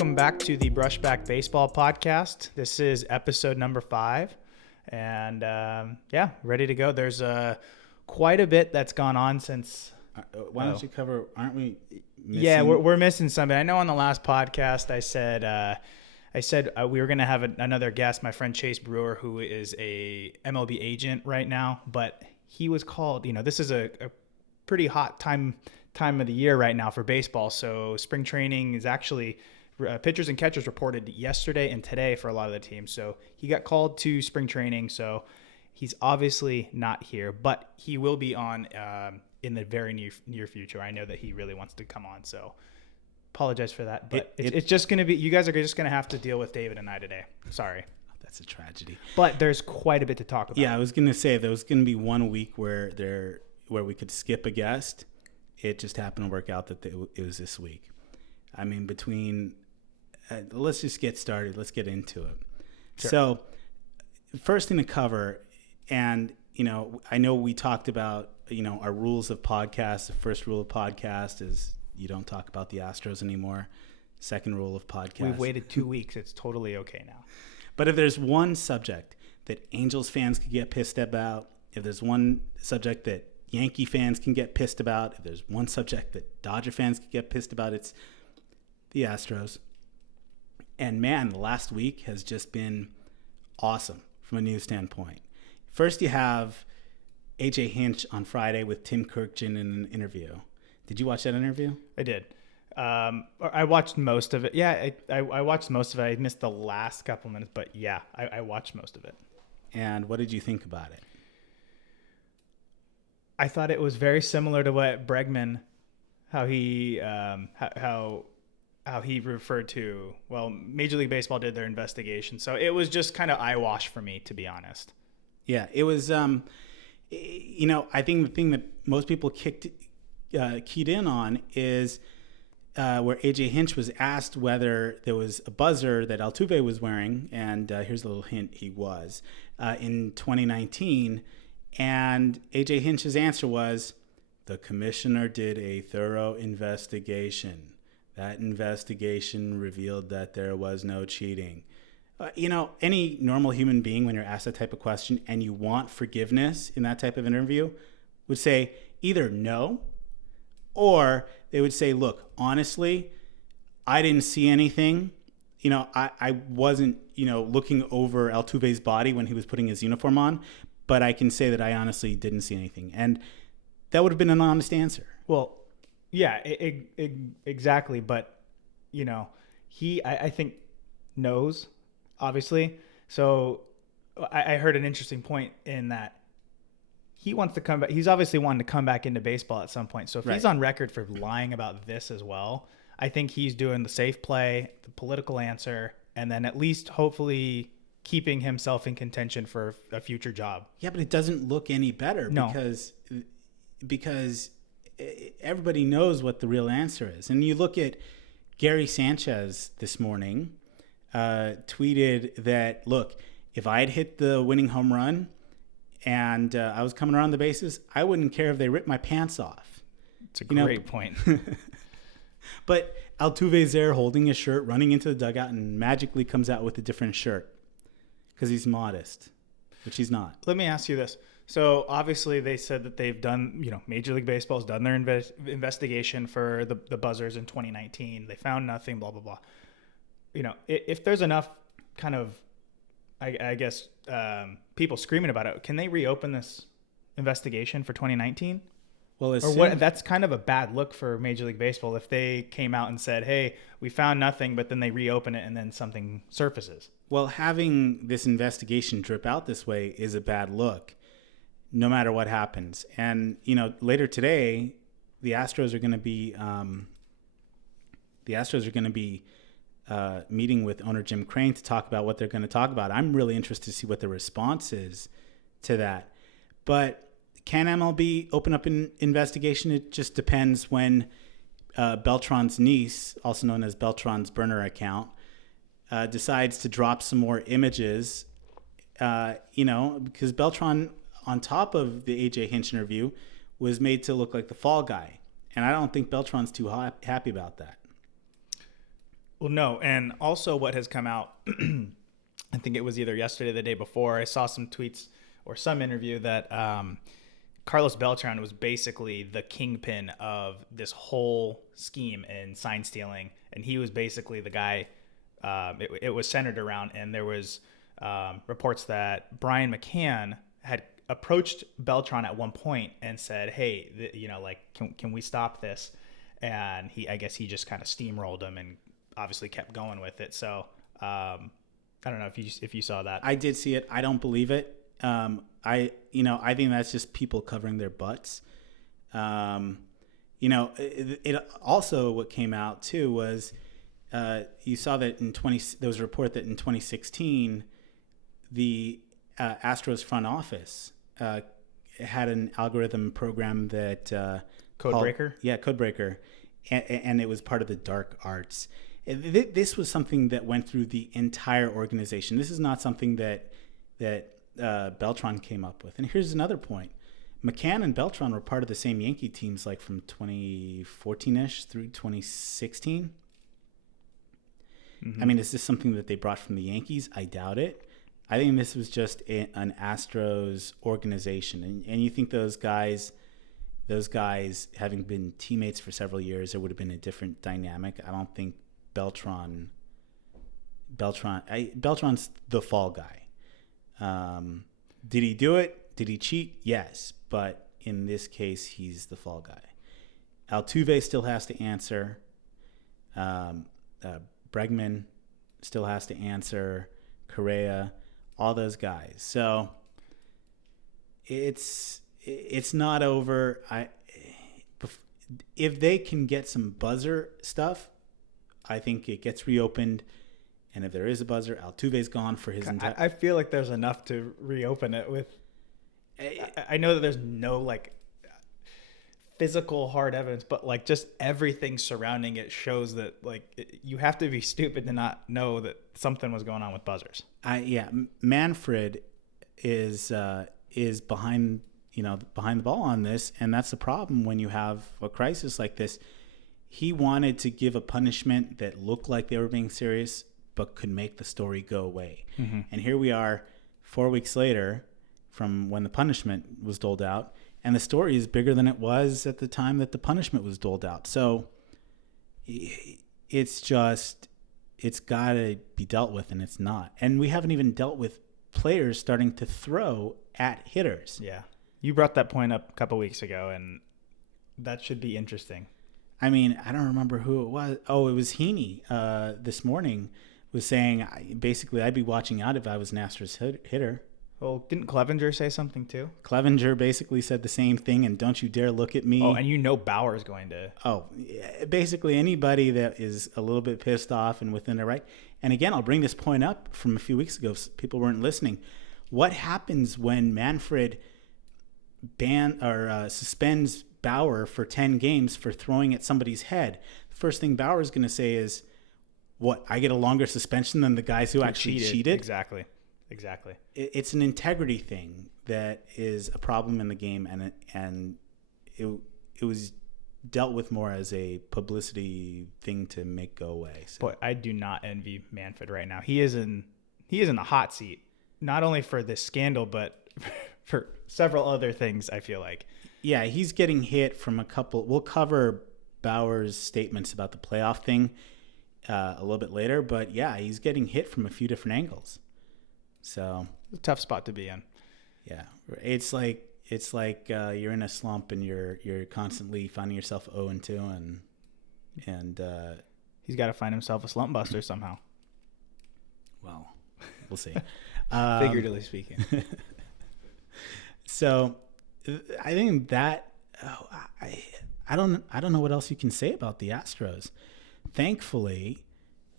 Welcome back to the Brushback Baseball Podcast. This is episode number 5, and ready to go. There's quite a bit that's gone on since. Why don't you cover? Aren't we missing? Yeah, we're missing something. I know on the last podcast I said we were going to have another guest, my friend Chase Brewer, who is a MLB agent right now, but he was called. This is a pretty hot time of the year right now for baseball. So spring training is actually pitchers and catchers reported yesterday and today for a lot of the teams. So he got called to spring training. So he's obviously not here, but he will be on in the very near future. I know that he really wants to come on. So apologize for that, but it's just going to be, you guys are just going to have to deal with David and I today. Sorry. That's a tragedy. But there's quite a bit to talk about. Yeah, I was going to say there was going to be 1 week where we could skip a guest. It just happened to work out that it was this week. I mean, let's just get started. Let's get into it. Sure. So first thing to cover, and, I know we talked about, our rules of podcast. The first rule of podcast is you don't talk about the Astros anymore. Second rule of podcast. We've waited 2 weeks. It's totally okay now. But if there's one subject that Angels fans could get pissed about, if there's one subject that Yankee fans can get pissed about, if there's one subject that Dodger fans can get pissed about, it's the Astros. And man, the last week has just been awesome from a news standpoint. First, you have AJ Hinch on Friday with Tim Kirkjian in an interview. Did you watch that interview? I did. I watched most of it. Yeah, I watched most of it. I missed the last couple minutes, but yeah, I watched most of it. And what did you think about it? I thought it was very similar to what Bregman, how he referred to. Well, Major League Baseball did their investigation, so it was just kind of eyewash for me, to be honest. Yeah, it was. I think the thing that most people keyed in on is where AJ Hinch was asked whether there was a buzzer that Altuve was wearing, and here's a little hint: he was in 2019. And AJ Hinch's answer was, the commissioner did a thorough investigation. That investigation revealed that there was no cheating. Any normal human being, when you're asked that type of question and you want forgiveness in that type of interview, would say either no, or they would say, look, honestly, I didn't see anything. I wasn't, looking over Altuve's body when he was putting his uniform on, but I can say that I honestly didn't see anything. And that would have been an honest answer. Well, yeah, exactly. But, he, I think, knows, obviously. So I heard an interesting point in that he wants to come back. He's obviously wanting to come back into baseball at some point. So if he's on record for lying about this as well, I think he's doing the safe play, the political answer, and then at least hopefully keeping himself in contention for a future job. Yeah, but it doesn't look any better because everybody knows what the real answer is. And you look at Gary Sanchez this morning, tweeted that, look, if I had hit the winning home run and I was coming around the bases, I wouldn't care if they ripped my pants off. It's a great point. But Altuve's there holding his shirt, running into the dugout, and magically comes out with a different shirt. Because he's modest, which he's not. Let me ask you this. So obviously they said that they've done, Major League Baseball's done their investigation for the buzzers in 2019. They found nothing, blah, blah, blah. If there's enough kind of, I guess, people screaming about it, can they reopen this investigation for 2019? Well, that's kind of a bad look for Major League Baseball if they came out and said, hey, we found nothing, but then they reopen it and then something surfaces. Well, having this investigation drip out this way is a bad look, no matter what happens. And, later today, the Astros are going to be meeting with owner Jim Crane to talk about what they're going to talk about. I'm really interested to see what the response is to that. But can MLB open up an investigation? It just depends when Beltran's niece, also known as Beltran's burner account, decides to drop some more images, because Beltran, on top of the AJ Hinch interview, was made to look like the fall guy. And I don't think Beltran's too happy about that. Well, no, and also what has come out, I think it was either yesterday or the day before, I saw some tweets or some interview that Carlos Beltran was basically the kingpin of this whole scheme in sign stealing, and he was basically the guy it was centered around, and there was reports that Brian McCann had approached Beltran at one point and said, hey, can we stop this? And I guess he just kind of steamrolled him and obviously kept going with it. So I don't know if you saw that. I did see it. I don't believe it. I think that's just people covering their butts. It also, what came out too was you saw that there was a report that in 2016 the Astros front office had an algorithm program that Codebreaker? Yeah, Codebreaker, and it was part of the dark arts. This was something that went through the entire organization. This is not something that Beltran came up with. And here's another point. McCann and Beltran were part of the same Yankee teams like from 2014-ish through 2016. Mm-hmm. I mean, is this something that they brought from the Yankees? I doubt it. I think this was just an Astros organization. And you think those guys, having been teammates for several years, there would have been a different dynamic. I don't think Beltran's the fall guy. Did he do it? Did he cheat? Yes. But in this case, he's the fall guy. Altuve still has to answer. Bregman still has to answer. Correa, all those guys. So it's not over. If they can get some buzzer stuff, I think it gets reopened. And if there is a buzzer, Altuve's gone for his entire... I feel like there's enough to reopen it with... I know that there's no, physical hard evidence, but, just everything surrounding it shows that, you have to be stupid to not know that something was going on with buzzers. Manfred is behind the ball on this, and that's the problem when you have a crisis like this. He wanted to give a punishment that looked like they were being serious, but could make the story go away. Mm-hmm. And here we are 4 weeks later from when the punishment was doled out, and the story is bigger than it was at the time that the punishment was doled out. So it's got to be dealt with, and it's not. And we haven't even dealt with players starting to throw at hitters. Yeah. You brought that point up a couple weeks ago, and that should be interesting. I mean, I don't remember who it was. Oh, it was Heaney this morning was saying, basically, I'd be watching out if I was an Astros hitter. Well, didn't Clevenger say something too? Clevenger basically said the same thing, and don't you dare look at me. Oh, and Bauer's going to... Oh, basically anybody that is a little bit pissed off and within their right. And again, I'll bring this point up from a few weeks ago if people weren't listening. What happens when Manfred suspends Bauer for 10 games for throwing at somebody's head? The first thing Bauer's going to say is, what, I get a longer suspension than the guys who actually cheated? Exactly. It's an integrity thing that is a problem in the game, and it was dealt with more as a publicity thing to make go away. So. Boy, I do not envy Manfred right now. He is in the hot seat, not only for this scandal, but for several other things, I feel like. Yeah, he's getting hit from a couple. We'll cover Bauer's statements about the playoff thing a little bit later, but yeah, he's getting hit from a few different angles. So it's a tough spot to be in. Yeah, it's like you're in a slump and you're constantly finding yourself 0-2, and he's got to find himself a slump buster somehow. Well, we'll see. Figuratively speaking. So I think that I don't know what else you can say about the Astros. Thankfully,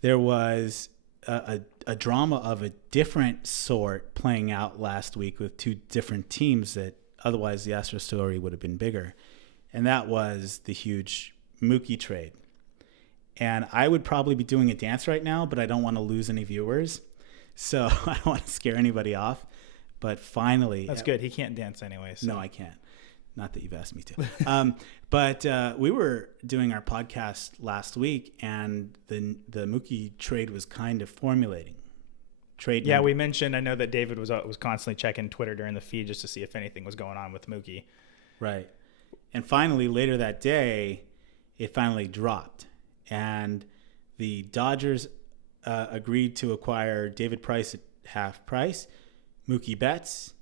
there was a drama of a different sort playing out last week with two different teams that otherwise the Astros story would have been bigger. And that was the huge Mookie trade. And I would probably be doing a dance right now, but I don't want to lose any viewers. So I don't want to scare anybody off. But finally... That's good. He can't dance anyway. So. No, I can't. Not that you've asked me to. But we were doing our podcast last week, and the Mookie trade was kind of formulating. Yeah, we mentioned. I know that David was constantly checking Twitter during the feed just to see if anything was going on with Mookie. Right. And finally, later that day, it finally dropped. And the Dodgers agreed to acquire David Price at half price, Mookie Betts,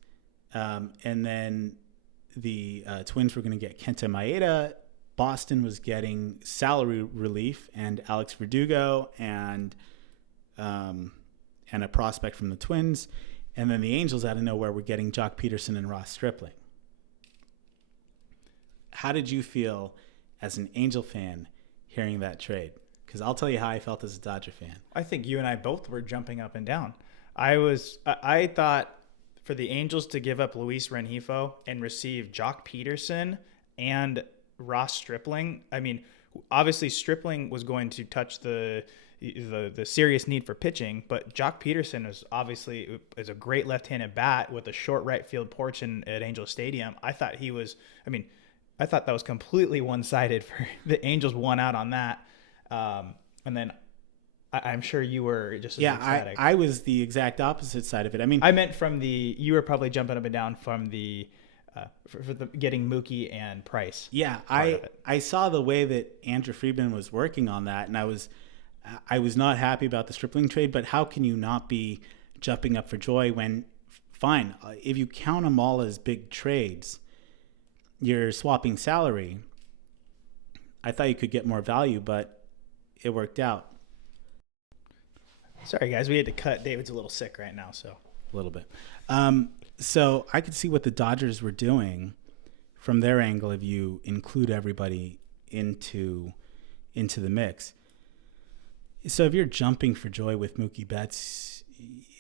and then the Twins were going to get Kenta Maeda. Boston was getting salary relief and Alex Verdugo and a prospect from the Twins. And then the Angels out of nowhere were getting Joc Perderson and Ross Stripling. How did you feel as an Angel fan hearing that trade? Because I'll tell you how I felt as a Dodger fan. I think you and I both were jumping up and down. I thought for the Angels to give up Luis Rengifo and receive Joc Perderson and Ross Stripling. I mean, obviously Stripling was going to touch the serious need for pitching, but Joc Perderson is a great left-handed bat with a short right field porch at Angel Stadium. I thought that was completely one-sided for the Angels won out on that. And then I'm sure you were just as ecstatic. I was the exact opposite side of it. I mean, I meant you were probably jumping up and down from the for the getting Mookie and Price. Yeah, I saw the way that Andrew Friedman was working on that, and I was not happy about the Stripling trade. But how can you not be jumping up for joy when, fine, if you count them all as big trades, you're swapping salary. I thought you could get more value, but it worked out. Sorry, guys. We had to cut. David's a little sick right now, so. A little bit. So I could see what the Dodgers were doing from their angle if you include everybody into the mix. So if you're jumping for joy with Mookie Betts,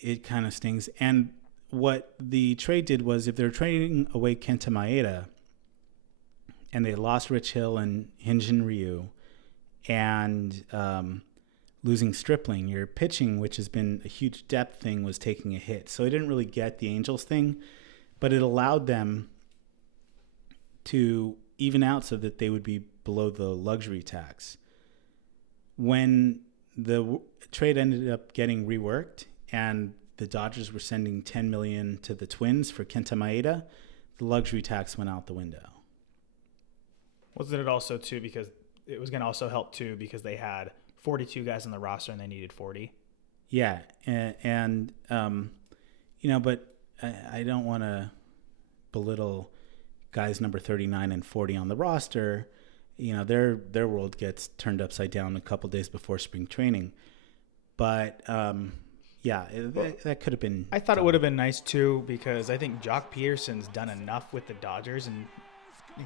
it kind of stings. And what the trade did was if they're trading away Kenta Maeda and they lost Rich Hill and Hinch and Ryu and losing Stripling, your pitching, which has been a huge depth thing, was taking a hit. So I didn't really get the Angels thing, but it allowed them to even out so that they would be below the luxury tax. When the trade ended up getting reworked and the Dodgers were sending $10 million to the Twins for Kenta Maeda, the luxury tax went out the window. Wasn't it also too because it was going to also help too because they had 42 guys on the roster and they needed 40. Yeah, and but I don't want to belittle guys number 39 and 40 on the roster. Their world gets turned upside down a couple days before spring training. But that could have been. I thought it would have been nice too because I think Joc Perderson's done enough with the Dodgers and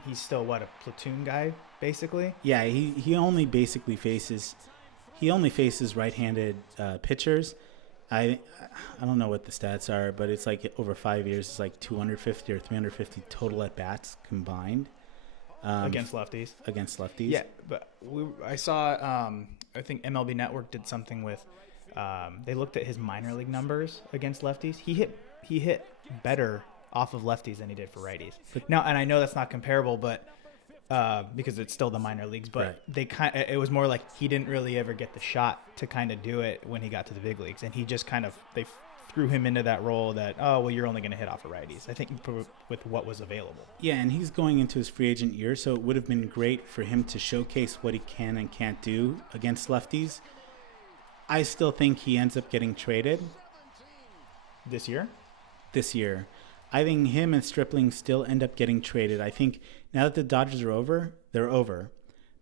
he's still a platoon guy basically. Yeah, he only basically faces right-handed pitchers. I don't know what the stats are, but it's like over 5 years, it's like 250 or 350 total at bats combined against lefties. Yeah, but I saw. I think MLB Network did something with. They looked at his minor league numbers against lefties. He hit better off of lefties than he did for righties. Now, and I know that's not comparable, but. Because it's still the minor leagues, but right. It was more like he didn't really ever get the shot to kind of do it when he got to the big leagues, and he just they threw him into that role that you're only going to hit off of righties. I think with what was available. Yeah, and he's going into his free agent year, so it would have been great for him to showcase what he can and can't do against lefties. I still think he ends up getting traded this year. I think him and Stripling still end up getting traded. I think now that the Dodgers are over, they're over.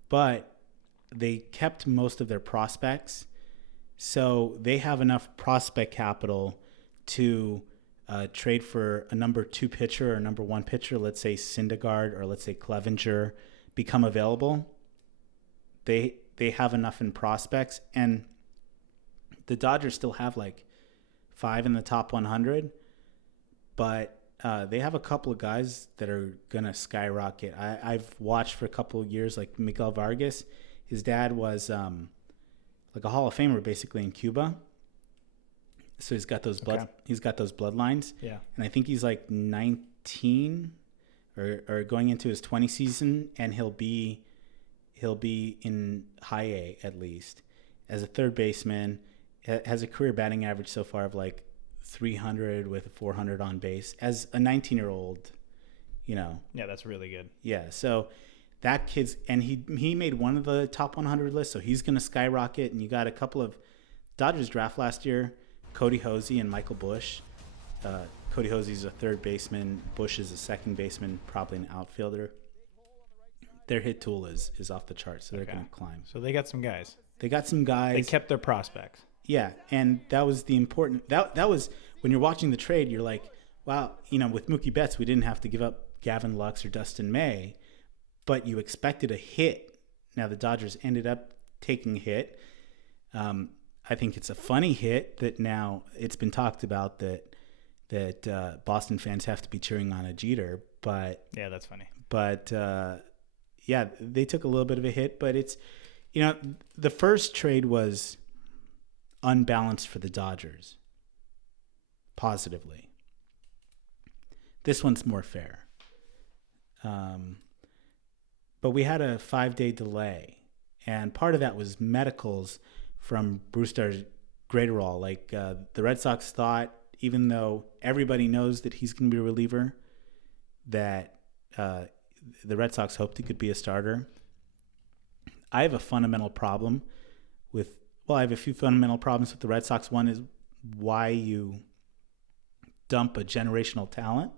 But they kept most of their prospects. So they have enough prospect capital to trade for a number 2 pitcher or number 1 pitcher. Let's say Syndergaard or let's say Clevenger become available. They have enough in prospects. And the Dodgers still have like 5 in the top 100. But they have a couple of guys that are going to skyrocket. I've watched for a couple of years, like Miguel Vargas. His dad was like a Hall of Famer, basically, in Cuba. So he's got those bloodlines. Yeah. And I think he's like 19 or going into his 20 season, and he'll be in high A at least as a third baseman. Has a career batting average so far of like 300 with a 400 on base as a 19-year-old. Yeah, that's really good. Yeah, so that kid's, and he made one of the top 100 lists, so he's going to skyrocket. And you got a couple of Dodgers draft last year, Cody Hosey and Michael Busch. Cody Hosey's a third baseman. Busch is a second baseman, probably an outfielder. Their hit tool is off the charts, so they're going to climb. So they got some guys. They got some guys. They kept their prospects. Yeah, and that was the important. That was when you're watching the trade, you're like, wow, with Mookie Betts, we didn't have to give up Gavin Lux or Dustin May, but you expected a hit. Now the Dodgers ended up taking a hit. I think it's a funny hit that now it's been talked about that Boston fans have to be cheering on a Jeter, but yeah, that's funny. But yeah, they took a little bit of a hit, but it's the first trade was unbalanced for the Dodgers positively. This one's more fair. But we had a 5-day delay, and part of that was medicals from Brewster's Graterol. Like the Red Sox thought, even though everybody knows that he's going to be a reliever, that the Red Sox hoped he could be a starter. I have a fundamental problem I have a few fundamental problems with the Red Sox. One is why you dump a generational talent,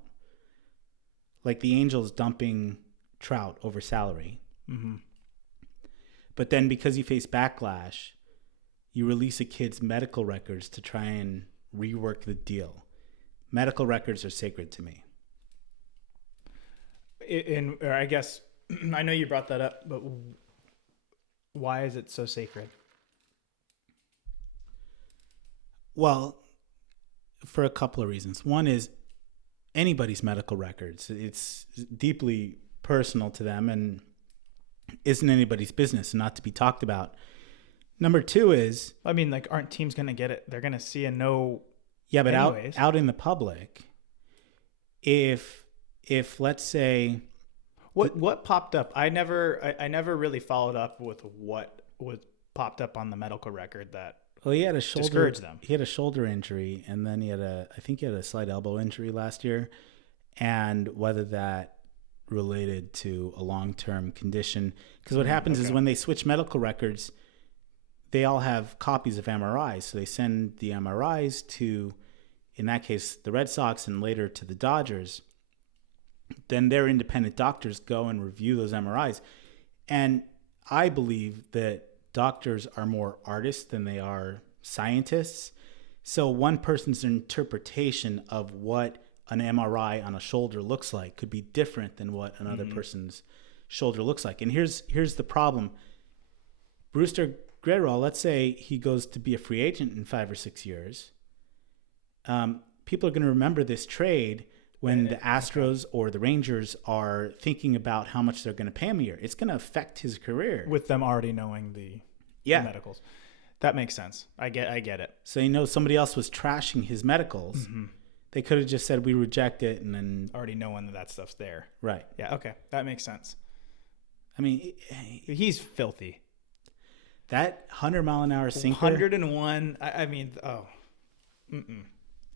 like the Angels dumping Trout over salary. Mm-hmm. But then because you face backlash, you release a kid's medical records to try and rework the deal. Medical records are sacred to me. Or I guess, I know you brought that up, but why is it so sacred? Well, for a couple of reasons. One is anybody's medical records. It's deeply personal to them and isn't anybody's business and not to be talked about. Number two is... aren't teams going to get it? They're going to see and know. Yeah, but out in the public, if let's say... What popped up? I never really followed up with what was popped up on the medical record that... Well, he had a shoulder. Discourage them. He had a shoulder injury, and then I think he had a slight elbow injury last year, and whether that related to a long-term condition. Because what happens is when they switch medical records, they all have copies of MRIs, so they send the MRIs to, in that case, the Red Sox, and later to the Dodgers. Then their independent doctors go and review those MRIs, and I believe that doctors are more artists than they are scientists. So one person's interpretation of what an MRI on a shoulder looks like could be different than what another person's shoulder looks like. And here's the problem. Brewster Graterol, let's say he goes to be a free agent in 5 or 6 years. People are going to remember this trade when the Astros or the Rangers are thinking about how much they're going to pay him a year. It's going to affect his career. With them already knowing the medicals. That makes sense. I get it. So somebody else was trashing his medicals. Mm-hmm. They could have just said we reject it and then already knowing that stuff's there. Right. Yeah, okay. That makes sense. I mean, he's filthy. That 100-mile-an-hour sinker. 101.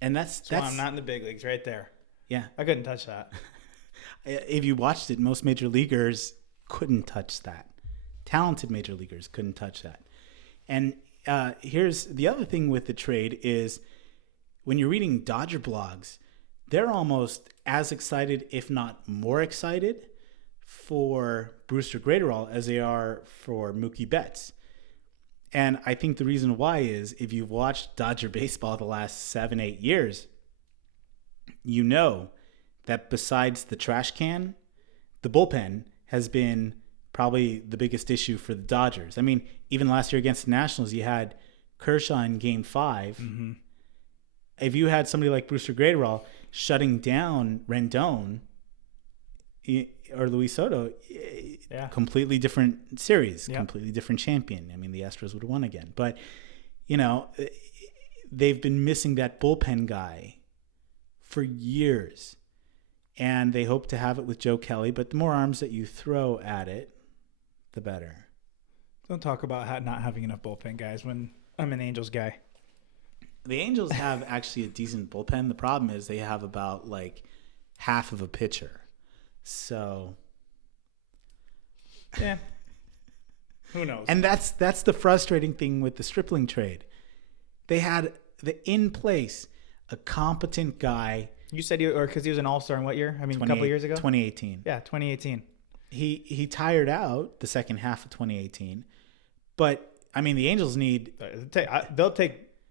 And that's why I'm not in the big leagues right there. Yeah. I couldn't touch that. If you watched it, most major leaguers couldn't touch that. Talented major leaguers couldn't touch that. And here's the other thing with the trade is when you're reading Dodger blogs, they're almost as excited, if not more excited, for Brewster Graterol as they are for Mookie Betts. And I think the reason why is if you've watched Dodger baseball the last 7-8 years, you know that besides the trash can, the bullpen has been probably the biggest issue for the Dodgers. I mean, even last year against the Nationals, you had Kershaw in Game 5. Mm-hmm. If you had somebody like Brewster Graterol shutting down Rendon or Luis Soto, completely different series, completely different champion. I mean, the Astros would have won again. But, they've been missing that bullpen guy for years. and they hope to have it with Joe Kelly. But the more arms that you throw at it, the better. Don't talk about not having enough bullpen guys when I'm an Angels guy. The Angels have actually a decent bullpen. The problem is they have about like half of a pitcher. So, yeah, who knows? And that's the frustrating thing with the Stripling trade. They had in place a competent guy. You said because he was an all-star in what year? I mean, a couple years ago? 2018. Yeah, 2018. He tired out the second half of 2018. But, I mean, the Angels need...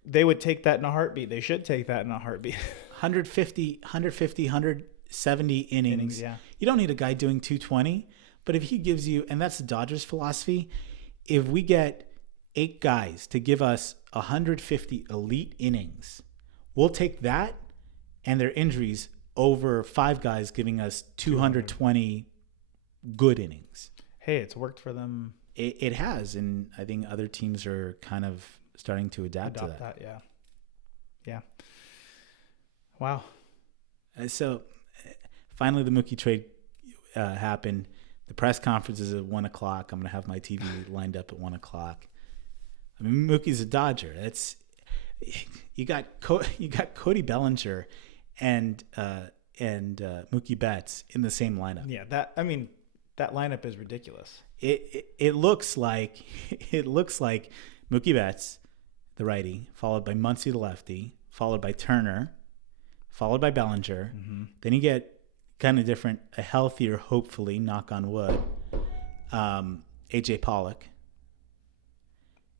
They would take that in a heartbeat. They should take that in a heartbeat. 170 innings. Yeah. You don't need a guy doing 220. But if he gives you... And that's the Dodgers' philosophy. If we get 8 guys to give us 150 elite innings, we'll take that and their injuries over 5 guys giving us 220 good innings. Hey, it's worked for them. It has, and I think other teams are kind of starting to adapt to that. Yeah. Wow. So finally the Mookie trade happened. The press conference is at 1:00. I'm going to have my TV lined up at 1:00. I mean, Mookie's a Dodger. You got Cody Bellinger and Mookie Betts in the same lineup. Yeah, that lineup is ridiculous. It looks like Mookie Betts, the righty, followed by Muncy, the lefty, followed by Turner, followed by Bellinger. Mm-hmm. Then you get kind of different, a healthier, hopefully, knock on wood, AJ Pollock.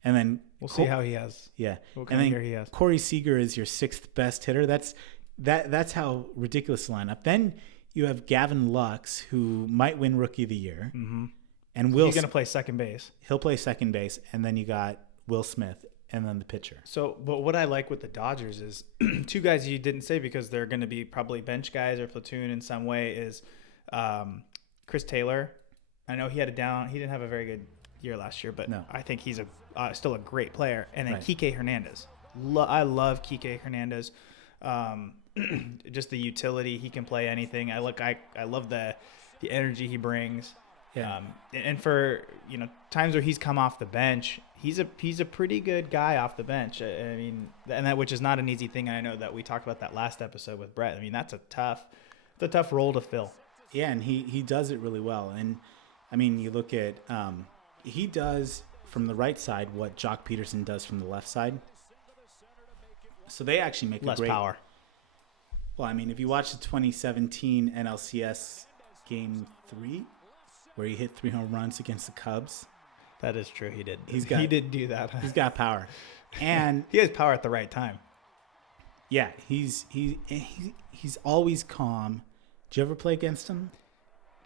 And then we'll see how he has. Yeah. What kind of year he has. Corey Seager is your 6th best hitter. That's how ridiculous the lineup. Then you have Gavin Lux, who might win Rookie of the Year. Mm-hmm. And he's going to play second base. He'll play second base. And then you got Will Smith and then the pitcher. So, but what I like with the Dodgers is 2 guys you didn't say because they're going to be probably bench guys or platoon in some way is Chris Taylor. I know he didn't have a very good year last year, but no. I think he's still a great player. And then right. Kike Hernandez. I love Kike Hernandez. Just the utility. He can play anything. I love the energy he brings. Yeah. And for times where he's come off the bench, he's a pretty good guy off the bench. I mean, and that which is not an easy thing. I know that we talked about that last episode with Brett. I mean, that's a tough role to fill. Yeah, and he does it really well. And I mean, you look at he does from the right side what Joc Perderson does from the left side. So they actually make less power. Well, I mean, if you watch the 2017 NLCS Game 3, where he hit 3 home runs against the Cubs. That is true. He did. He did do that. He's got power, and he has power at the right time. Yeah, he's always calm. Did you ever play against him?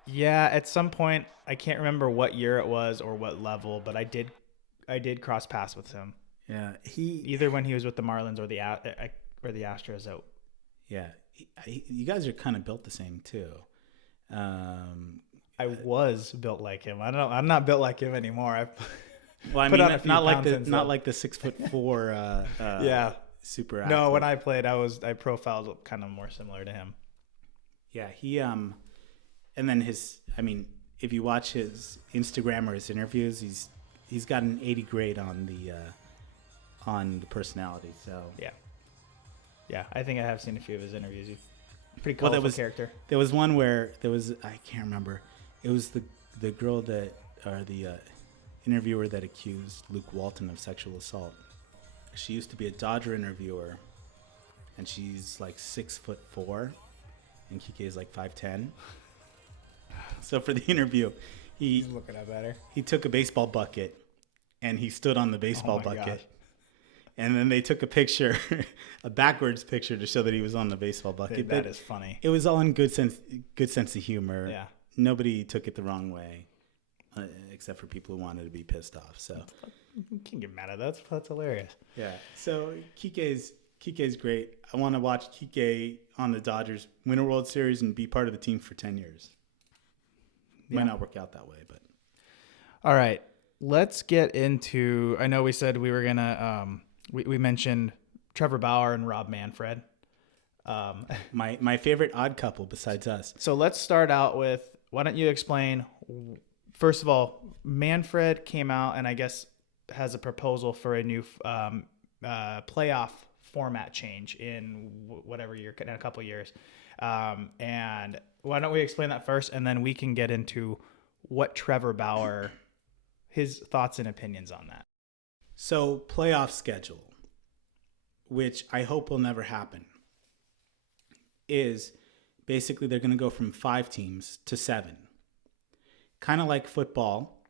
Yeah, at some point, I can't remember what year it was or what level, but I did cross paths with him. Yeah, either when he was with the Marlins or the Astros out. Yeah, you guys are kind of built the same too. I was built like him. I don't know. I'm not built like him anymore. Well, I mean, not like the 6'4". Yeah, super. No, when I played, I profiled kind of more similar to him. Yeah, and then if you watch his Instagram or his interviews, he's got an 80 grade on the personality. So yeah, I think I have seen a few of his interviews. He's pretty colorful character. There was one where I can't remember. It was the girl the interviewer that accused Luke Walton of sexual assault. She used to be a Dodger interviewer, and she's like 6'4", and Kike is like 5'10". So for the interview, he's looking up at her. He took a baseball bucket, and he stood on the baseball bucket. Gosh. And then they took a picture, a backwards picture, to show that he was on the baseball bucket. That is funny. It was all in good sense of humor. Yeah. Nobody took it the wrong way, except for people who wanted to be pissed off. So you can't get mad at that. That's hilarious. Yeah. So Kike's great. I want to watch Kike on the Dodgers win a World Series and be part of the team for 10 years. Might not work out that way, but. All right. Let's get into. I know we said we were gonna. We mentioned Trevor Bauer and Rob Manfred. My favorite odd couple besides us. So let's start out with, why don't you explain, first of all, Manfred came out and I guess has a proposal for a new playoff format change in whatever year, in a couple years. And why don't we explain that first, and then we can get into what Trevor Bauer, his thoughts and opinions on that. So playoff schedule, which I hope will never happen, is basically they're going to go from 5 teams to 7. Kind of like football,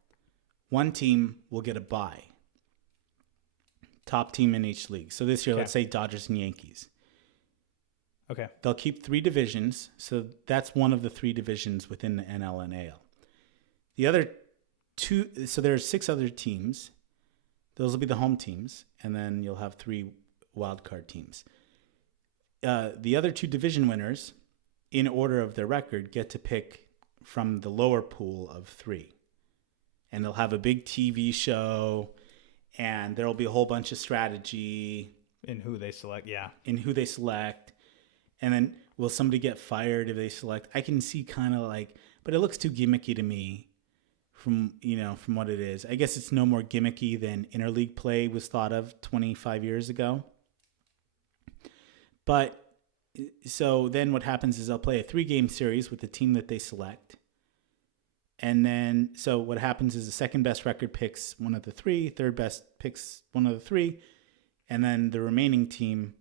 one team will get a bye. Top team in each league. So this year, let's say Dodgers and Yankees. Okay. They'll keep 3 divisions. So that's one of the 3 divisions within the NL and AL. The other 2, so there are 6 other teams. Those will be the home teams. And then you'll have 3 wild card teams. The other 2 division winners, in order of their record, get to pick from the lower pool of 3. And they'll have a big TV show, and there'll be a whole bunch of strategy. In who they select, yeah. In who they select. And then will somebody get fired if they select? I can see kind of like, but it looks too gimmicky to me from what it is. I guess it's no more gimmicky than interleague play was thought of 25 years ago. But so then what happens is they'll play a 3-game series with the team that they select. And then, so what happens is the second best record picks one of the 3, third best picks one of the 3, and then the remaining team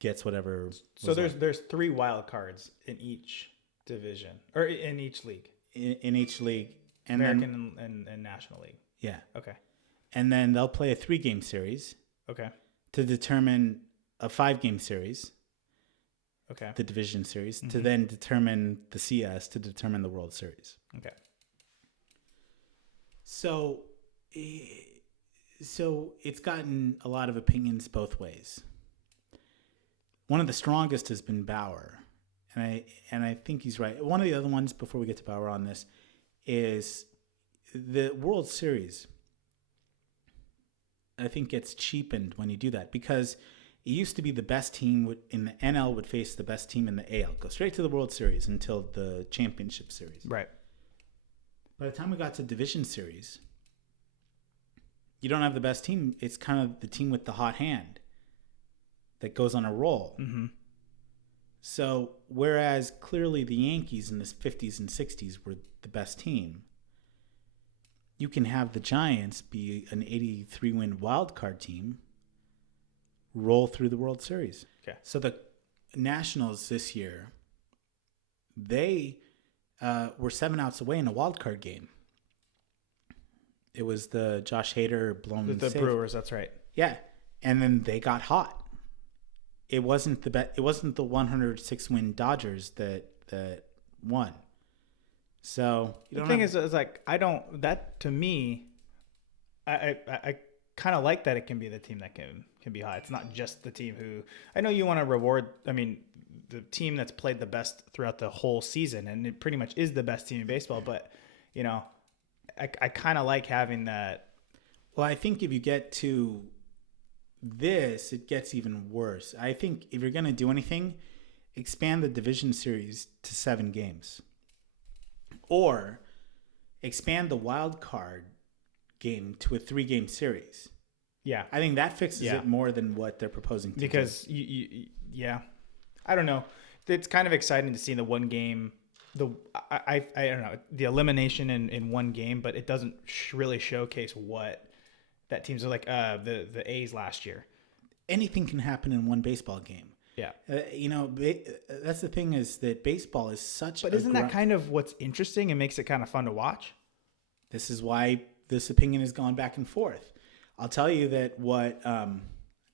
gets whatever. So there's 3 wild cards in each division, or in each league. In each league. And American and National League. Yeah. Okay. And then they'll play a 3-game series. Okay. To determine a 5-game series. Okay. The division series. Mm-hmm. To then determine the CS, to determine the World Series. Okay. So it's gotten a lot of opinions both ways. One of the strongest has been Bauer, and I think he's right. One of the other ones, before we get to Bauer on this, is the World Series. I think gets cheapened when you do that, because it used to be the best team in the NL would face the best team in the AL, go straight to the World Series until the championship series. Right. By the time we got to division series, you don't have the best team. It's kind of the team with the hot hand that goes on a roll. Mm-hmm. So whereas clearly the Yankees in the 50s and 60s were the best team, you can have the Giants be an 83-win wild card team, roll through the World Series. Okay. So the Nationals this year, they were 7 outs away in a wild card game. It was the Josh Hader blown the save. Brewers. That's right. Yeah, and then they got hot. It wasn't It wasn't the 106-win Dodgers that won. So the thing is like, I don't. That to me, I kind of like that it can be the team that can be hot. It's not just the team who. I know you want to reward. I mean, the team that's played the best throughout the whole season, and it pretty much is the best team in baseball. But I kind of like having that. Well, I think if you get to this, it gets even worse. I think if you're going to do anything, expand the division series to 7 games, or expand the wild card game to a 3-game series. Yeah, I think that fixes it more than what they're proposing to because do. Yeah, I don't know. It's kind of exciting to see the one game. I don't know, the elimination in one game, but it doesn't really showcase what that teams are like. The A's last year. Anything can happen in one baseball game. Yeah. That's the thing, is that baseball is such. But isn't that kind of what's interesting and makes it kind of fun to watch? This is why this opinion has gone back and forth. I'll tell you that what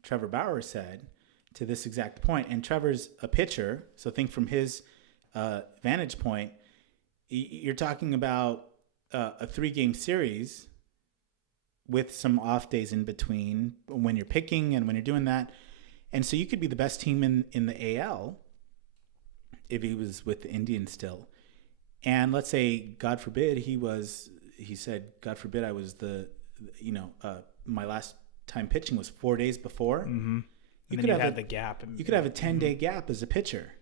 Trevor Bauer said to this exact point, and Trevor's a pitcher, so think from his vantage point, you're talking about a 3-game series with some off days in between when you're picking and when you're doing that. And so you could be the best team in the AL if he was with the Indians still. And let's say, God forbid, he said, God forbid I was my last time pitching was 4 days before. Mm-hmm. And then you have the gap. You could have a 10-day gap as a pitcher.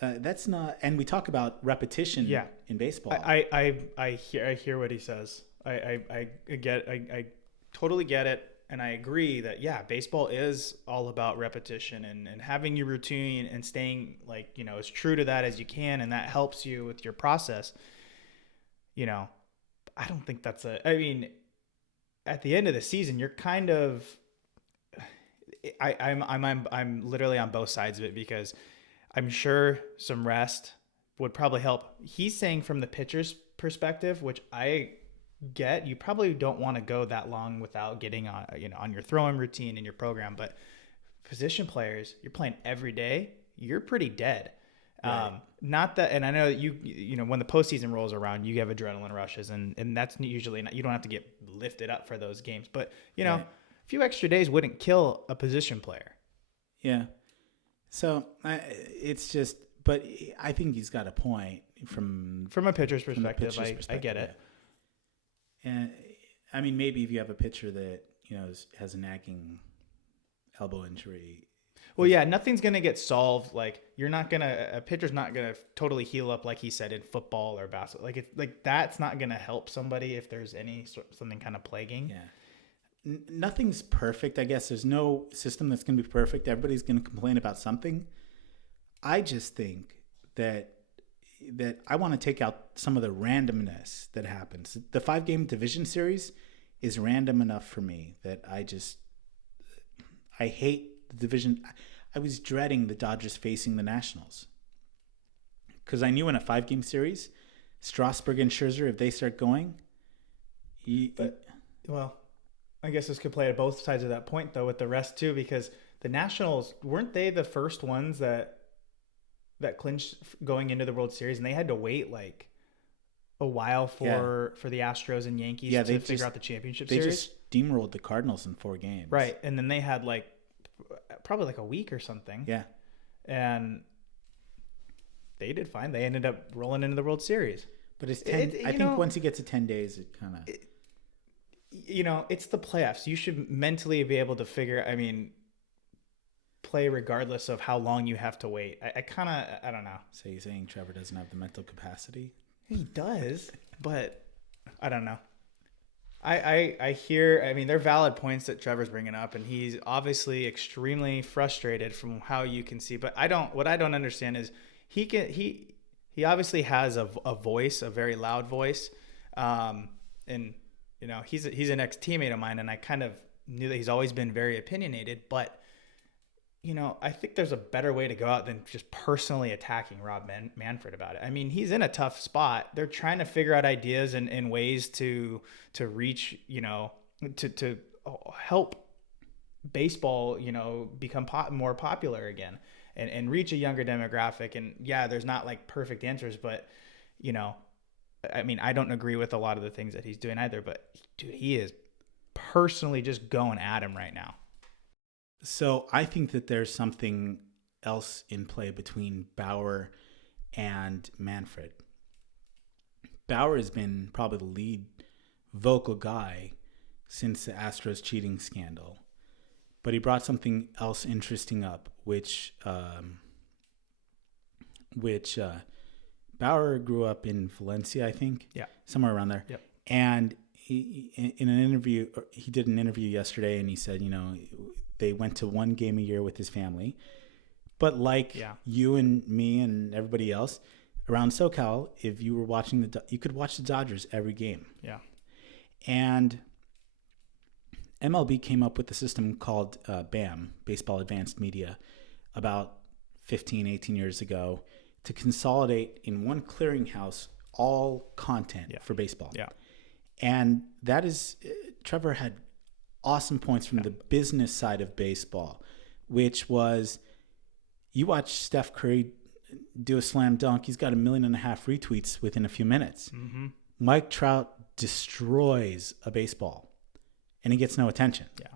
That's not, and we talk about repetition in baseball. I hear what he says. I totally get it. And I agree that, baseball is all about repetition and having your routine and staying as true to that as you can. And that helps you with your process. I don't think that's I mean, at the end of the season, you're kind of, I'm literally on both sides of it, because I'm sure some rest would probably help. He's saying from the pitcher's perspective, which I get, you probably don't want to go that long without getting on your throwing routine and your program. But position players, you're playing every day, you're pretty dead. Right. Not that, and I know that you know when the postseason rolls around, you have adrenaline rushes, and that's usually not, you don't have to get lifted up for those games. But right. A few extra days wouldn't kill a position player. Yeah. So it's just, but I think he's got a point from a pitcher's perspective. I get it. And I mean, maybe if you have a pitcher that has a nagging elbow injury. Well, yeah, nothing's gonna get solved. Like a pitcher's not gonna totally heal up, like he said, in football or basketball. Like that's not gonna help somebody if there's something kind of plaguing. Yeah, nothing's perfect. I guess there's no system that's gonna be perfect. Everybody's gonna complain about something. I just think that I want to take out some of the randomness that happens. The 5-game division series is random enough for me that I hate the division. I was dreading the Dodgers facing the Nationals because I knew in a 5-game series, Strasburg and Scherzer, if they start going, well, I guess this could play at both sides of that point though with the rest too, because the Nationals, weren't they the first ones that clinched going into the World Series, and they had to wait like a while for the Astros and Yankees to figure out the championship series? They just steamrolled the Cardinals in 4 games. Right, and then they had probably a week or something. Yeah. And they did fine. They ended up rolling into the World Series. But it's 10. I think once you get to 10 days, it kind of... it's the playoffs. You should mentally be able to play regardless of how long you have to wait. I don't know. So you're saying Trevor doesn't have the mental capacity? He does, but I don't know. I hear, they're valid points that Trevor's bringing up, and he's obviously extremely frustrated from how you can see. But what I don't understand is he obviously has a voice, a very loud voice, and he's an ex-teammate of mine, and I kind of knew that he's always been very opinionated, but I think there's a better way to go out than just personally attacking Rob Manfred about it. He's in a tough spot. They're trying to figure out ideas and ways to reach, to help baseball, become more popular again and reach a younger demographic. And yeah, there's not perfect answers, but I don't agree with a lot of the things that he's doing either, but dude, he is personally just going at him right now. So I think that there's something else in play between Bauer and Manfred. Bauer has been probably the lead vocal guy since the Astros cheating scandal, but he brought something else interesting up, which Bauer grew up in Valencia, I think, somewhere around there. Yep. And he did an interview yesterday, and he said, they went to 1 game a year with his family. But you and me and everybody else around SoCal, if you were watching you could watch the Dodgers every game. Yeah. And MLB came up with a system called BAM, Baseball Advanced Media, about 15, 18 years ago to consolidate in one clearinghouse all content for baseball. Yeah. And that is, Trevor had awesome points from the business side of baseball, which was, you watch Steph Curry do a slam dunk, he's got 1.5 million retweets within a few minutes. Mm-hmm. Mike Trout destroys a baseball, and he gets no attention. Yeah,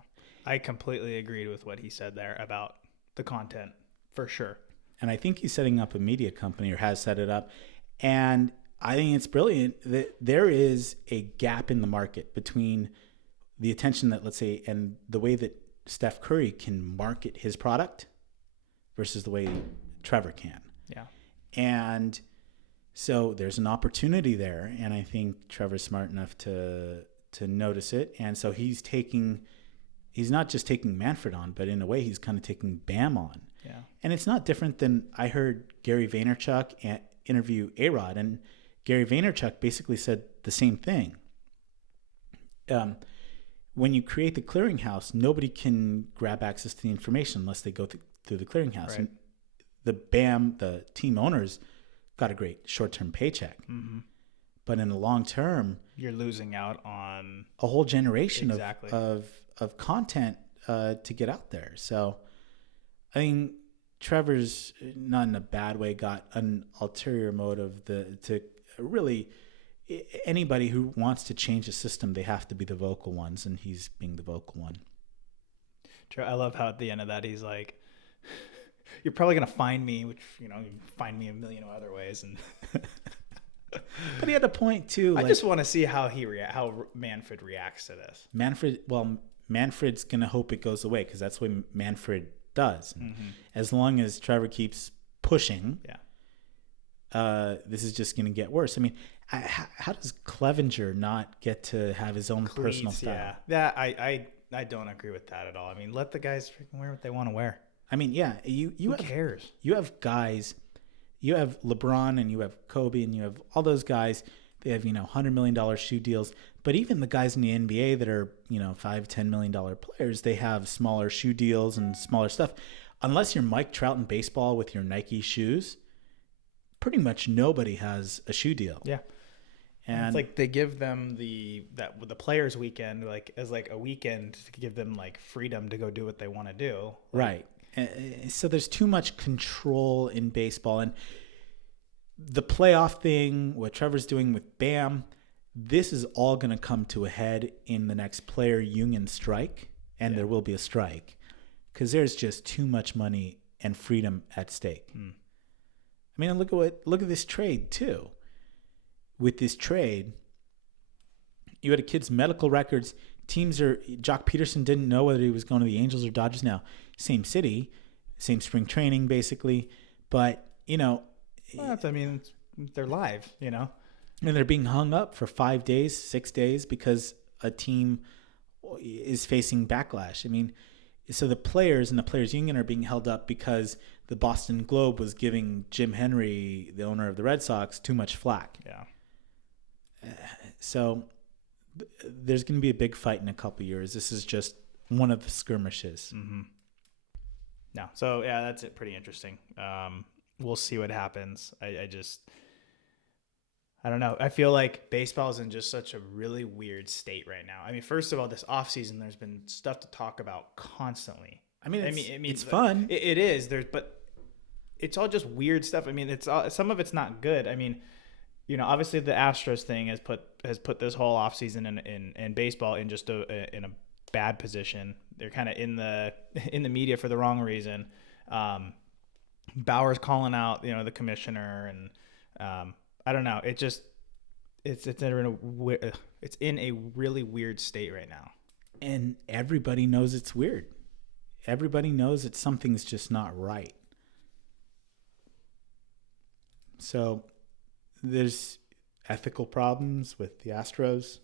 I completely agreed with what he said there about the content, for sure. And I think he's setting up a media company, or has set it up, and I think it's brilliant that there is a gap in the market between the attention that, let's say, and the way that Steph Curry can market his product versus the way Trevor can. Yeah. And so there's an opportunity there, and I think Trevor's smart enough to notice it. And so he's not just taking Manfred on, but in a way he's kind of taking Bam on. Yeah. And it's not different than I heard Gary Vaynerchuk interview A-Rod, and Gary Vaynerchuk basically said the same thing. When you create the clearinghouse, nobody can grab access to the information unless they go through the clearinghouse. Right. And the team owners, got a great short-term paycheck. Mm-hmm. But in the long term, you're losing out on a whole generation exactly. of content to get out there. So I think Trevor's, not in a bad way, got an ulterior motive to really anybody who wants to change the system, they have to be the vocal ones, and he's being the vocal one. I love how at the end of that he's like, you're probably going to find me, which, you know, you find me a million other ways. And but he had a point too. I just want to see how how Manfred reacts to this. Manfred's going to hope it goes away, because that's what Manfred does. Mm-hmm. As long as Trevor keeps pushing, this is just going to get worse. I mean, how does Clevenger not get to have his own personal style? Yeah, I don't agree with that at all. I mean, let the guys freaking wear what they want to wear. I mean, yeah, who cares? You have guys, you have LeBron and you have Kobe and you have all those guys. They have, $100 million shoe deals. But even the guys in the NBA that are, $5-10 million players, they have smaller shoe deals and smaller stuff. Unless you're Mike Trout in baseball with your Nike shoes, pretty much nobody has a shoe deal. Yeah. And it's like they give them the players weekend as a weekend to give them freedom to go do what they want to do. Right. So there's too much control in baseball, and the playoff thing, what Trevor's doing with Bam, this is all going to come to a head in the next player union strike, and there will be a strike because there's just too much money and freedom at stake. I mean, look at this trade too. With this trade, you had a kid's medical records. Joc Perderson didn't know whether he was going to the Angels or Dodgers now. Same city, same spring training, basically. But, they're live, And they're being hung up for 5 days, 6 days because a team is facing backlash. I mean, so the players and the players union are being held up because the Boston Globe was giving Jim Henry, the owner of the Red Sox, too much flack. Yeah. So there's going to be a big fight in a couple years. This is just one of the skirmishes. Mm-hmm. No. So, yeah, that's it. Pretty interesting. We'll see what happens. I don't know. I feel like baseball is in just such a really weird state right now. I mean, first of all, this offseason, there's been stuff to talk about constantly. It's fun. It is. But it's all just weird stuff. I mean, some of it's not good. I mean, obviously the Astros thing has put this whole offseason in baseball in just in a bad position. They're kind of in the media for the wrong reason. Bauer's calling out, the commissioner, and I don't know. It's in a really weird state right now. And everybody knows it's weird. Everybody knows that something's just not right. So there's ethical problems with the Astros.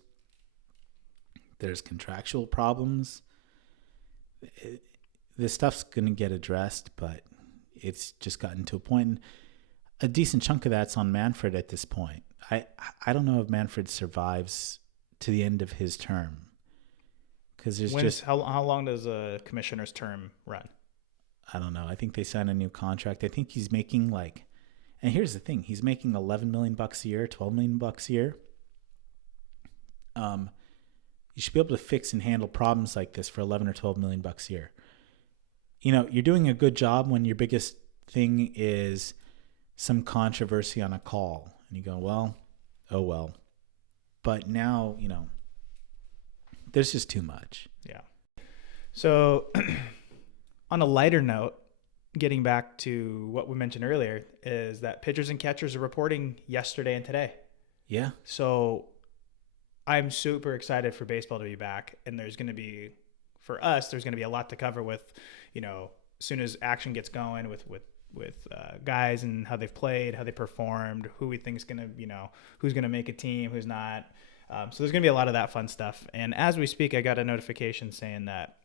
There's contractual problems. This stuff's going to get addressed, but it's just gotten to a point. And a decent chunk of that's on Manfred at this point. I don't know if Manfred survives to the end of his term. Because there's how long does a commissioner's term run? I don't know. I think they signed a new contract. I think he's making and here's the thing, he's making $11 million a year, $12 million a year. You should be able to fix and handle problems like this for $11 or $12 million a year. You're doing a good job when your biggest thing is some controversy on a call, and you go, well, oh well. But now, there's just too much. Yeah. So, on a lighter note, getting back to what we mentioned earlier, is that pitchers and catchers are reporting yesterday and today. Yeah. So I'm super excited for baseball to be back, and there's going to be for us, there's going to be a lot to cover with, as soon as action gets going with guys and how they've played, how they performed, who we think is going to, who's going to make a team, who's not. So there's going to be a lot of that fun stuff. And as we speak, I got a notification saying that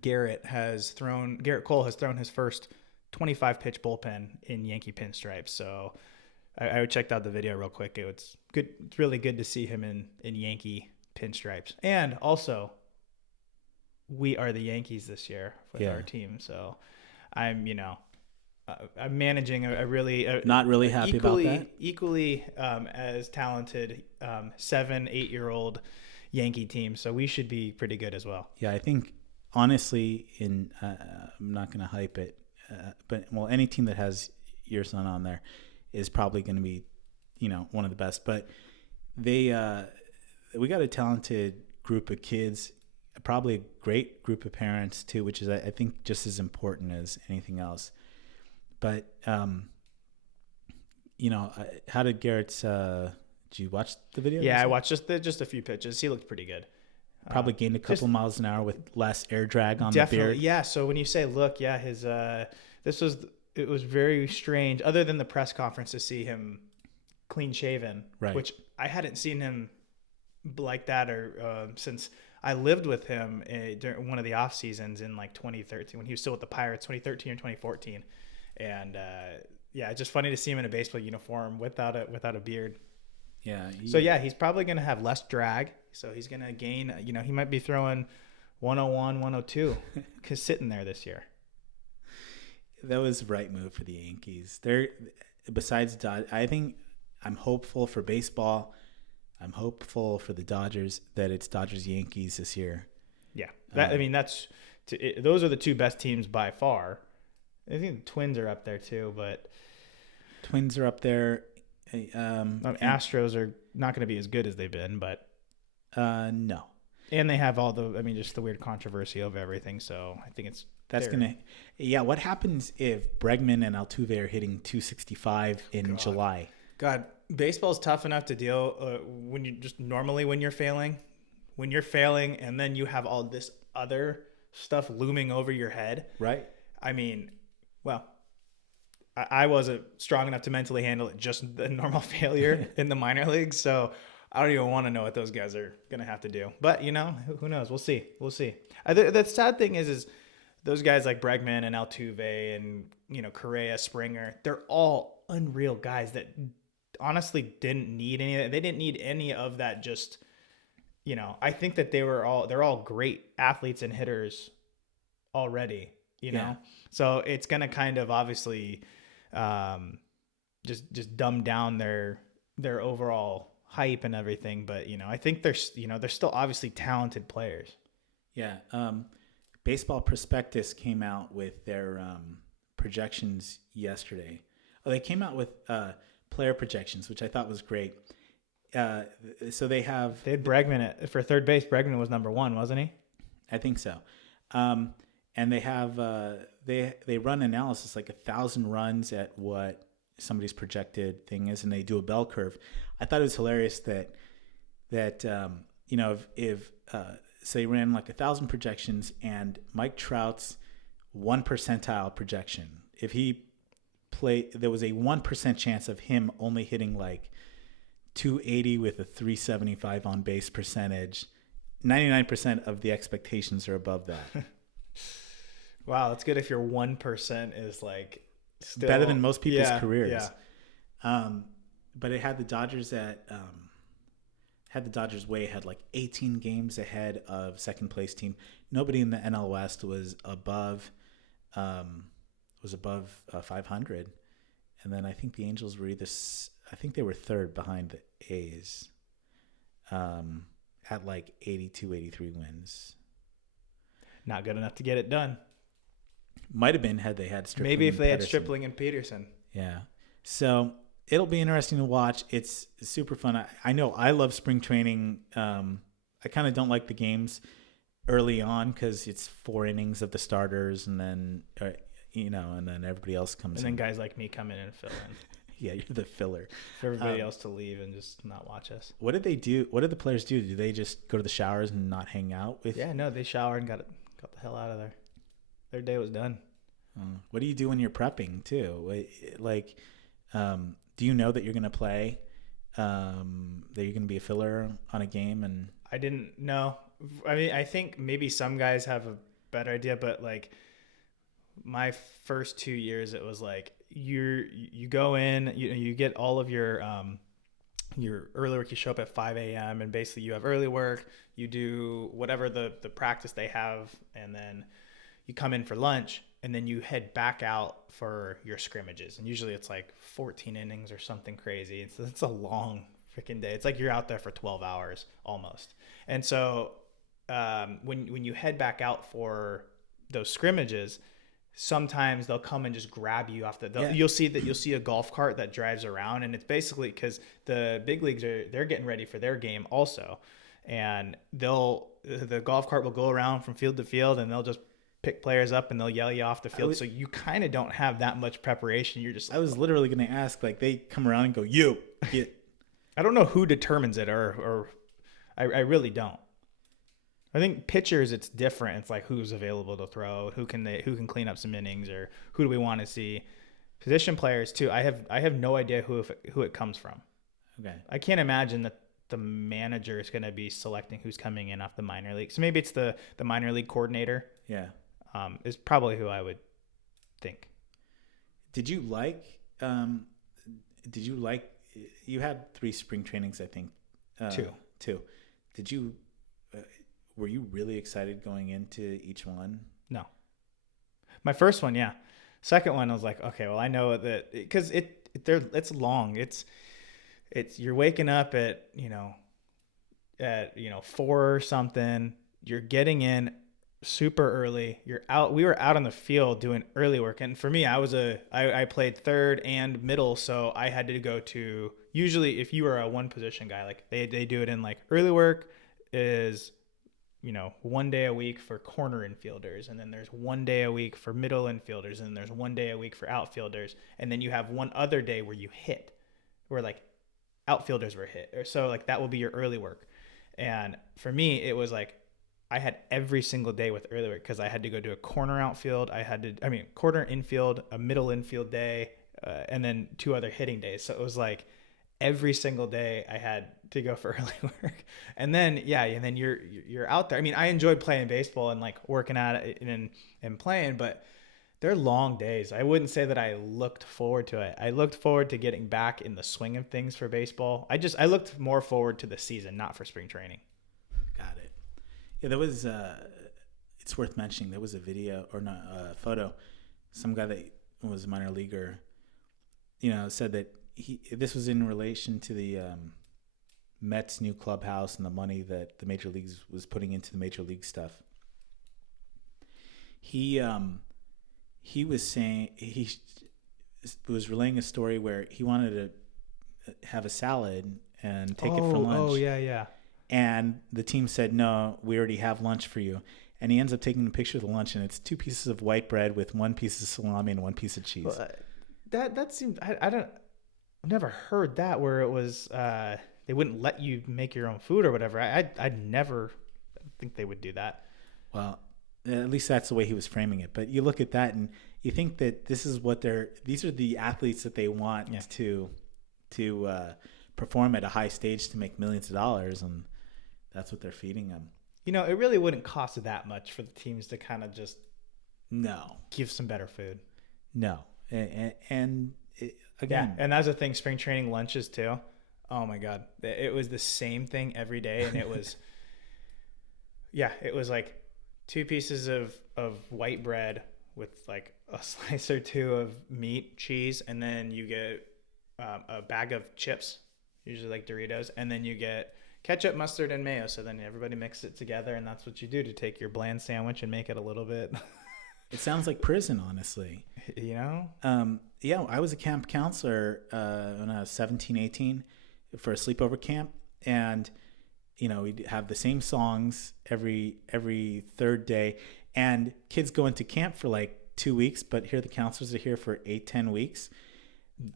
Garrett Cole has thrown his first 25 pitch bullpen in Yankee pinstripes. So I checked out the video real quick. It's good. It's really good to see him in Yankee pinstripes. And also, we are the Yankees this year with our team. So I'm managing a really not really happy about that. Equally as talented 7-8-year-old Yankee team. So we should be pretty good as well. Yeah, I think honestly, I'm not going to hype it, but any team that has your son on there is probably going to be, one of the best. But we got a talented group of kids, probably a great group of parents too, which is I think just as important as anything else. But how did Garrett's? Did you watch the video? Yeah, I watched just a few pitches. He looked pretty good. Probably gained a couple miles an hour with less air drag on the beard. Yeah. So when you say look, yeah, his it was very strange. Other than the press conference, to see him clean shaven, right? Which I hadn't seen him like that since I lived with him during one of the off seasons in like 2013 when he was still with the Pirates, 2013 or 2014, and it's just funny to see him in a baseball uniform without a beard. Yeah. So he's probably going to have less drag. So he's going to gain. He might be throwing 101, 102, cause sitting there this year. That was the right move for the Yankees. Besides Dodgers, I think I'm hopeful for baseball. I'm hopeful for the Dodgers that it's Dodgers-Yankees this year. Yeah. Those are the two best teams by far. I think the Twins are up there too, but Twins are up there. Astros are not going to be as good as they've been, but no. And they have just the weird controversy of everything. So I think what happens if Bregman and Altuve are hitting 265 in July? God, baseball's tough enough to deal when you're failing, and then you have all this other stuff looming over your head. Right. I mean, I wasn't strong enough to mentally handle it, just the normal failure in the minor leagues. So I don't even want to know what those guys are going to have to do. But, who knows? We'll see. The sad thing is those guys like Bregman and Altuve and, Correa, Springer, they're all unreal guys that honestly didn't need they didn't need any of that. Just, I think that they're all great athletes and hitters already, know? So it's going to kind of obviously just dumb down their overall hype and everything. But, I think they're still obviously talented players. Yeah. Baseball Prospectus came out with their projections yesterday. Oh, they came out with player projections, which I thought was great. So they had Bregman for third base. Bregman was number 1, wasn't he? I think so. And they have they run analysis like 1,000 runs at what somebody's projected thing is, and they do a bell curve. I thought it was hilarious that if say ran like 1,000 projections and Mike Trout's 1 percentile projection, if he played, there was a 1% chance of him only hitting like 280 with a 375 on base percentage. 99% of the expectations are above that. Wow, that's good if your 1% is like still better than most people's careers. Yeah. But it had the Dodgers way ahead, like 18 games ahead of second place team. Nobody in the NL West was above 500, and then I think the Angels were they were third behind the A's, at like 82, 83 wins. Not good enough to get it done. Might have been had they had Stripling. Maybe if they had Stripling and Peterson. Yeah. So it'll be interesting to watch. It's super fun. I know I love spring training. I kind of don't like the games early on because it's 4 innings of the starters, and then and then everybody else comes in. And then guys like me come in and fill in. Yeah, you're the filler. For everybody else to leave and just not watch us. What did they do? What did the players do? Do they just go to the showers and not hang out with? Yeah, no, they showered and got the hell out of there. Their day was done. What do you do when you're prepping too? Like, do you know that you're going to play? That you're going to be a filler on a game? And I didn't know. I mean, I think maybe some guys have a better idea, but like my first 2 years, it was like you go in, you get all of your early work. You show up at 5 a.m. and basically you have early work. You do whatever the practice they have, and then you come in for lunch, and then you head back out for your scrimmages. And usually it's like 14 innings or something crazy. It's a long freaking day. It's like you're out there for 12 hours almost. And so when you head back out for those scrimmages, sometimes they'll come and just grab you off you'll see a golf cart that drives around, and it's basically because the big leagues they're getting ready for their game also, and the golf cart will go around from field to field, and they'll just pick players up and they'll yell you off the field. So you kind of don't have that much preparation. You're just I was literally going to ask, like, they come around and go, you get. I don't know who determines it, or I really don't. I think pitchers, it's different. It's like who's available to throw, who can clean up some innings, or who do we want to see. Position players too. I have no idea who it comes from. Okay. I can't imagine that the manager is going to be selecting who's coming in off the minor league. So maybe it's the minor league coordinator. Yeah. Is probably who I would think. Did you like you had 3 spring trainings, I think. 2. Did you were you really excited going into each one? No. My first one, yeah. Second one, I was like, okay, well, I know that because it's long. It's you're waking up at 4 or something. You're getting in super early. We were out on the field doing early work, and for me, I played third and middle, so I had to go to, usually if you were a one position guy, like they do it in like early work is 1 day a week for corner infielders, and then there's 1 day a week for middle infielders, and then there's 1 day a week for outfielders, and then you have one other day where you hit, where like outfielders were hit, or so like that will be your early work. And for me, it was like I had every single day with early work because I had to go do a corner outfield, corner infield, a middle infield day, and then 2 other hitting days. So it was like every single day I had to go for early work. And then you're out there. I mean, I enjoyed playing baseball and like working at it and playing, but they're long days. I wouldn't say that I looked forward to it. I looked forward to getting back in the swing of things for baseball. I looked more forward to the season, not for spring training. Got it. Yeah, there was it's worth mentioning, there was a video or not a photo. Some guy that was a minor leaguer, said that this was in relation to the Mets' new clubhouse and the money that the major leagues was putting into the major league stuff. He was saying he was relaying a story where he wanted to have a salad and take it for lunch. Oh, yeah. And the team said, no, we already have lunch for you. And he ends up taking a picture of the lunch, and it's 2 pieces of white bread with 1 piece of salami and 1 piece of cheese. Well, that seems, I've never heard that where it was, they wouldn't let you make your own food or whatever. I'd never think they would do that. Well, at least that's the way he was framing it. But you look at that and you think that these are the athletes that they want to perform at a high stage to make millions of dollars, and that's what they're feeding them. It really wouldn't cost that much for the teams to kind of just give some better food. No. And again, and that's the thing, spring training lunches too. Oh my God. It was the same thing every day. And it was, it was like 2 pieces of white bread with like a slice or 2 of meat, cheese. And then you get a bag of chips, usually like Doritos. And then you get ketchup, mustard, and mayo. So then everybody mixes it together. And that's what you do to take your bland sandwich and make it a little bit. It sounds like prison, honestly. I was a camp counselor when I was 17, 18 for a sleepover camp. And, we'd have the same songs every 3rd day. And kids go into camp for like 2 weeks, but here the counselors are here for 8-10 weeks.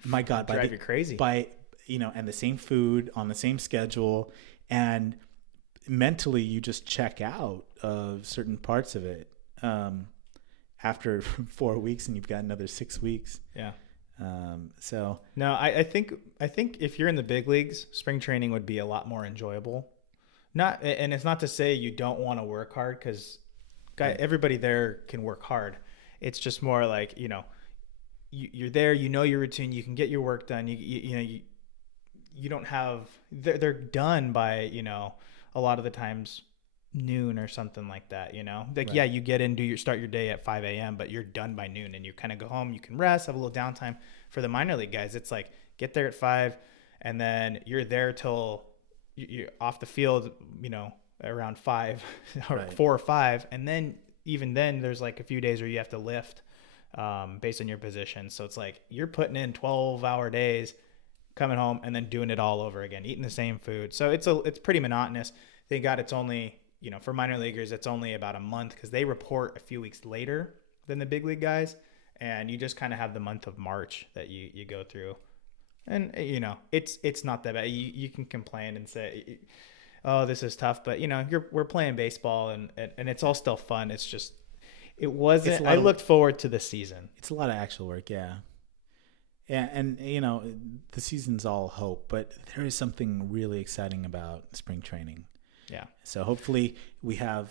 my God, drive you crazy. And the same food on the same schedule, and mentally you just check out of certain parts of it after 4 weeks, and you've got another 6 weeks. Yeah. So no, I think if you're in the big leagues, spring training would be a lot more enjoyable. And it's not to say you don't want to work hard, because everybody there can work hard. It's just more like, you're there, your routine, you can get your work done. You don't have, they're done by, a lot of the times noon or something like that, like, Right. yeah, you get in, start your day at 5 a.m., but you're done by noon, and you kind of go home, you can rest, have a little downtime. For the minor league guys, it's like, get there at 5, and then you're there till you're off the field, around 5 or Right. 4 or 5. And then even then there's like a few days where you have to lift, based on your position. So it's like, you're putting in 12-hour days, coming home and then doing it all over again, eating the same food. So it's pretty monotonous. Thank God it's only, for minor leaguers, it's only about a month, because they report a few weeks later than the big league guys. And you just kind of have the month of March that you go through. And, it's not that bad. You can complain and say, oh, this is tough, but we're playing baseball, and it's all still fun. It's just, I looked forward to the season. It's a lot of actual work. Yeah. Yeah. And the season's all hope, but there is something really exciting about spring training. Yeah. So hopefully we have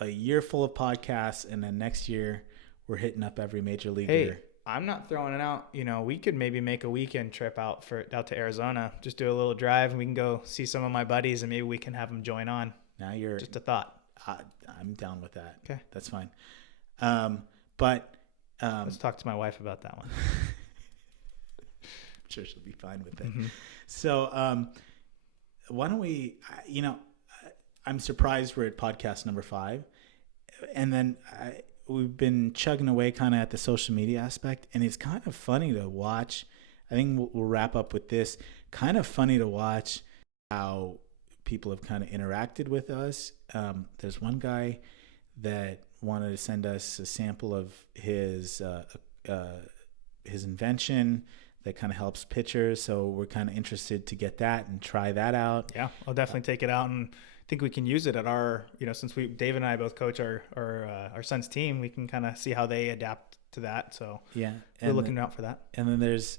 a year full of podcasts, and then next year we're hitting up every major leaguer. Hey, I'm not throwing it out. We could maybe make a weekend trip out to Arizona. Just do a little drive, and we can go see some of my buddies, and maybe we can have them join on. Now you're just a thought. I'm down with that. Okay, that's fine. But let's talk to my wife about that one. I'm sure she'll be fine with it. Mm-hmm. So why don't we? I'm surprised we're at podcast number 5, and then we've been chugging away kind of at the social media aspect, and it's kind of funny to watch. I think we'll wrap up with this. Kind of funny to watch how people have kind of interacted with us. There's one guy that wanted to send us a sample of his invention that kind of helps pitchers. So we're kind of interested to get that and try that out. Yeah, I'll definitely take it out, and I think we can use it at our, since Dave and I both coach our son's team, we can kind of see how they adapt to that. So yeah, we're looking out for that. And then there's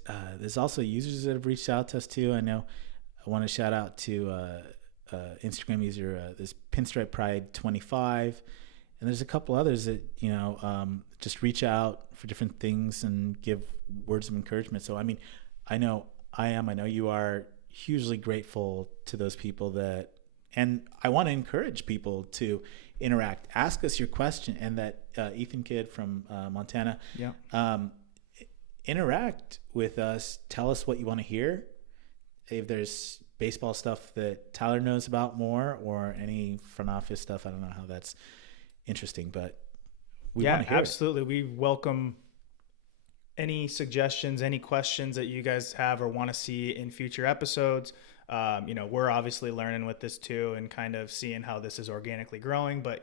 also users that have reached out to us too. I know I want to shout out to Instagram user, this Pinstripe Pride 25, and there's a couple others that just reach out for different things and give words of encouragement. So I know you are hugely grateful to those people that. And I want to encourage people to interact. Ask us your question. And that Ethan kid from Montana, interact with us. Tell us what you want to hear. If there's baseball stuff that Tyler knows about more, or any front office stuff, I don't know how that's interesting, but we want to hear absolutely. We welcome any suggestions, any questions that you guys have or want to see in future episodes. We're obviously learning with this too, and kind of seeing how this is organically growing, but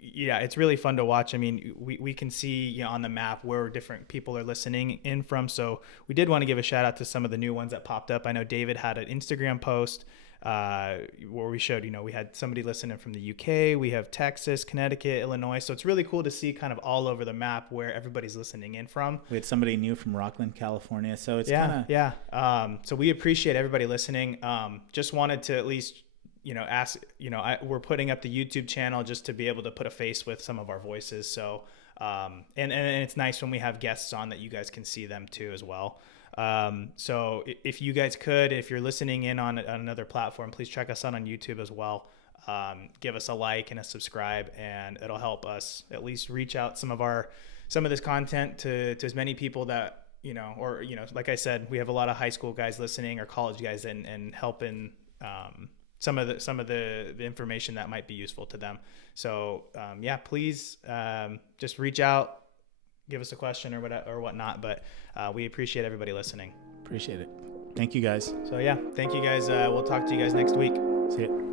it's really fun to watch. We can see, on the map where different people are listening in from. So we did want to give a shout out to some of the new ones that popped up. I know David had an Instagram post where we showed, we had somebody listening from the UK, we have Texas, Connecticut, Illinois. So it's really cool to see kind of all over the map where everybody's listening in from. We had somebody new from Rockland, California. So it's so we appreciate everybody listening. Just wanted to at least, ask, we're putting up the YouTube channel just to be able to put a face with some of our voices. So, and it's nice when we have guests on that you guys can see them too as well. So if you guys could, if you're listening in on another platform, please check us out on YouTube as well. Give us a like and a subscribe, and it'll help us at least reach out some of this content to as many people that, like I said, we have a lot of high school guys listening, or college guys, and helping, some of the information that might be useful to them. So, please, just reach out, give us a question or whatnot, but we appreciate everybody listening. Appreciate it. Thank you guys. So thank you guys. We'll talk to you guys next week. See ya.